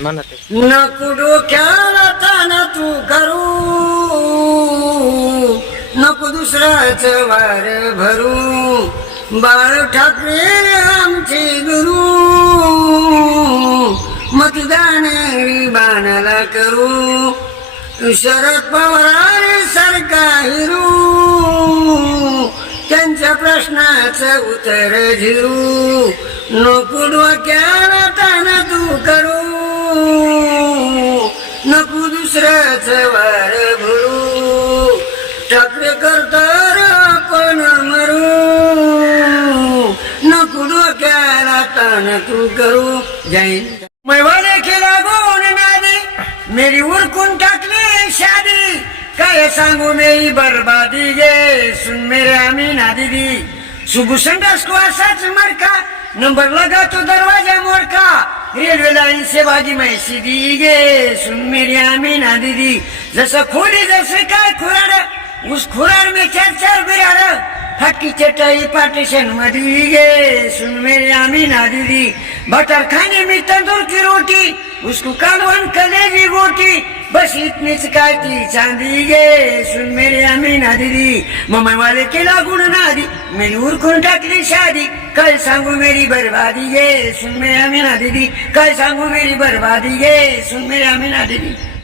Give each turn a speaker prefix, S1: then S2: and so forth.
S1: नको डोक्याला ताण तू करू. नको दुसराच वार भरू. बाळ ठाकरे आमचे गुरु. मतदान बाणाला करू. शरद पवार सारखा हिरू. त्यांच्या प्रश्नाचं उत्तर झिरू. नको डोक्याला ताण नको दुसऱ्याच वार भरू. ठाकरे करतार आपण मरू. नको डोक्याला ताण तू करू. जैन मैवाने केला गोन नादी. मेरी उरकून टाकली शादी. काय सांगू मेरी बर्बादी गे. सुन मेरे आम्ही ना दीदी सुबह संडास को असाच मरका नंबर लगा तो दरवाजा मोर. रेल्वे लाईन से भाजी मैं गे आम्ही ना दीदी जसं खोली जसं काय खुराड उस खुराड में चार चार चटाई पार्टीशन मधी गे सुन मेरी आम्ही ना दीदी बटर खाने में तंदूर की रोटी, उसको कालवन कलेजी गोटी बस इतनीच काय ती चांदी गे सुन मेरे आम्ही ना दीदी मम्मी वाले के लागून नादी मेरी उरकून टाकली शादी, कल सांगू मेरी बर्बादी गे सुन मेरे आम्ही ना दीदी काय सांगू मेरी बर्बादी गे सुन मेरे आम्ही ना दीदी